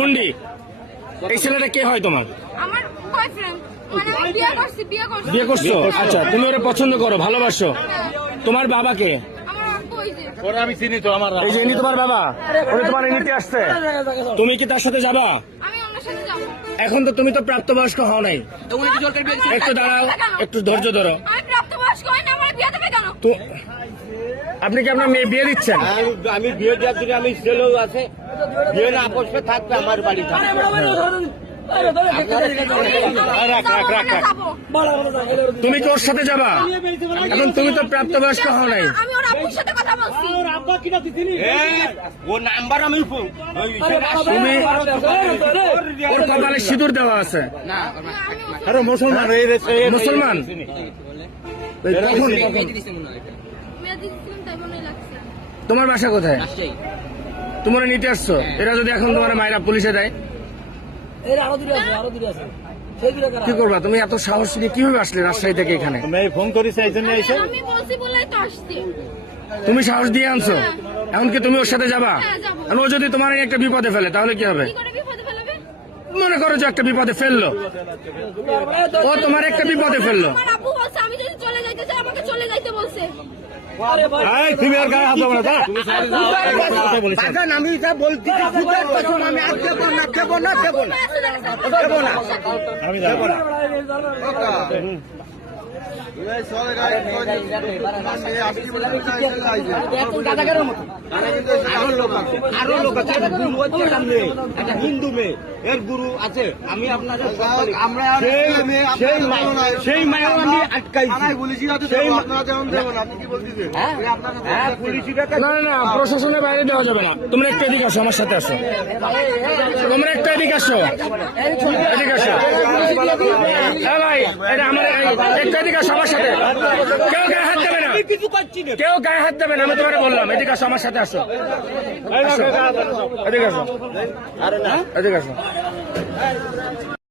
বুন্ডি, এই ছেলেটা কে হয় তোমার? আমার বয়ফ্রেন্ড, মানে আমি বিয়ে করছি। আচ্ছা, তুমি ওরা পছন্দ করো, ভালোবাসো। তোমার বাবা কে? আমার আব্বু ওই যে। ওরা আমি চিনি তো, আমার এই যে ইনি তোমার বাবা, উনি তোমার নিতে আসছে। তুমি কি তার সাথে যাবা? আমি ওনার সাথে যাবো। এখন তো তুমি তো প্রাপ্তবয়স্ক হও নাই। একটু দাঁড়াও, একটু ধৈর্য ধরো। আমি প্রাপ্তবয়স্ক হই না, আমার বিয়ে দেবে কেন? তো আপনি কি আপনার মেয়ে বিয়ে দিচ্ছেন? আমি বিয়ে দেওয়ার জন্য আমি ছেলেও আছে, বিয়ে না আপসে থাকবে আমার বাড়ি থাকবে। তুমি কি ওর সাথে যাবা? এখন তুমি তো প্রাপ্তবয়স্ক হও নাই। আমি ওর আব্বুর সাথে কথা বলছি। ও নাম্বার আমি তুমি ওর কপালে সিঁদুর দেওয়া আছে। আরে মুসলমান মুসলমান? কখন? মেয়ে দিচ্ছিলাম তাই মনে লাগছে। তোমার বাসা কোথায়? তোমরা নিতে আসছো? এরা যদি এখন তোমার মায়েরা পুলিশে দেয় কি করবা? তুমি এত সাহস নিয়ে কিভাবে আসলে রাজশাহী থেকে এখানে? মেয়ে ফোন করিস এই জন্য এসে আমি বলছি বলেই তো আসছি। তুমি সাহস দিয়ে আনছো, এখন কি তুমি ওর সাথে যাবা? হ্যাঁ, যাবো। আর ও যদি তোমার একটা বিপদে ফেলে তাহলে কি হবে? কি করে বিপদে ফেলবে? মনে করো যে একটা বিপদে ফেললো, ও তোমার একটা বিপদে ফেললো। আমার আব্বু বলছে আমি যদি চলে যাইতে চাই আমাকে চলে যাইতে বলছে। তুমি আর গায়ে হাত দেবো না, আমি যা বলছি আমি আর দেবো না দেবো না দেবো না দেবো না আমি যাবো না। আরো লোক আছে, একটা গুরু হচ্ছে সামনে, একটা হিন্দু মেয়ে, এর গুরু আছে। আমি আপনাদের আমরা সেই মায়ের আমি আটকাইছি। না না, প্রশাসনের বাইরে দেওয়া যাবে না। তোমরা একটু এদিকে আসো, আমার সাথে আসো। তোমরা একটু এদিকে আসো, এদিকে আসো। হ্যাঁ ভাই, এটা আমার একটু এদিকে আসো আমার সাথে। কেউ গায়ে হাত দেবে না, কেউ গায়ে হাত দেবে না, আমি তোমাকে বললাম। এদিকে আসো, আমার সাথে আসো। এদিকে আসো, এদিকে আসো।